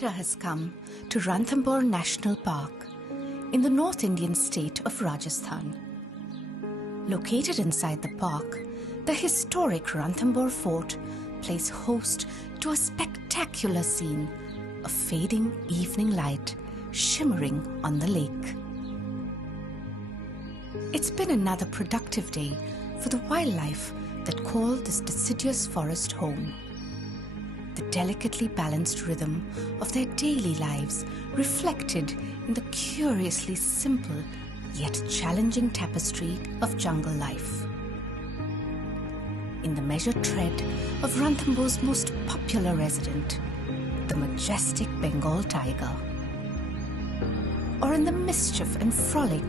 winter has come to Ranthambore National Park in the North Indian state of Rajasthan. Located inside the park, the historic Ranthambore Fort plays host to a spectacular scene of fading evening light shimmering on the lake. It's been another productive day for the wildlife that call this deciduous forest home. The delicately balanced rhythm of their daily lives reflected in the curiously simple yet challenging tapestry of jungle life. In the measured tread of Ranthambore's most popular resident, the majestic Bengal tiger. Or in the mischief and frolic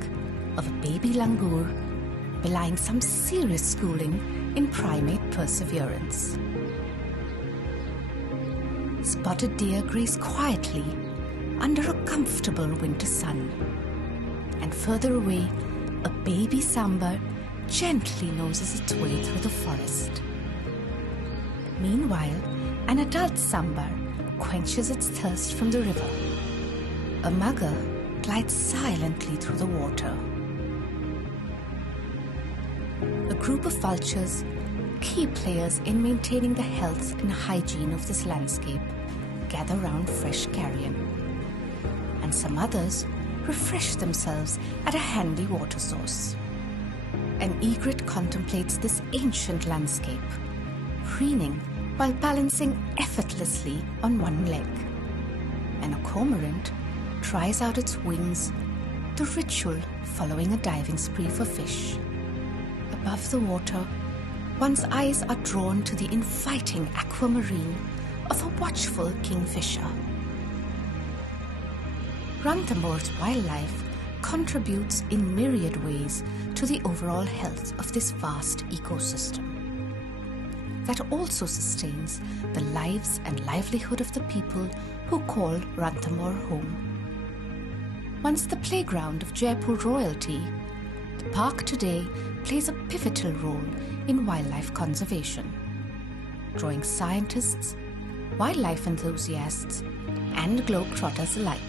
of a baby langur belying some serious schooling in primate perseverance. Spotted deer graze quietly under a comfortable winter sun, and further away, a baby sambar gently noses its way through the forest. Meanwhile, an adult sambar quenches its thirst from the river. A mugger glides silently through the water. A group of vultures, key players in maintaining the health and hygiene of this landscape, gather round fresh carrion. And some others refresh themselves at a handy water source. An egret contemplates this ancient landscape, preening while balancing effortlessly on one leg. And a cormorant tries out its wings, the ritual following a diving spree for fish. Above the water, one's eyes are drawn to the inviting aquamarine of a watchful kingfisher. Ranthambore's wildlife contributes in myriad ways to the overall health of this vast ecosystem that also sustains the lives and livelihood of the people who call Ranthambore home. Once the playground of Jaipur royalty, the park today plays a pivotal role in wildlife conservation, drawing scientists, wildlife enthusiasts, and globetrotters alike.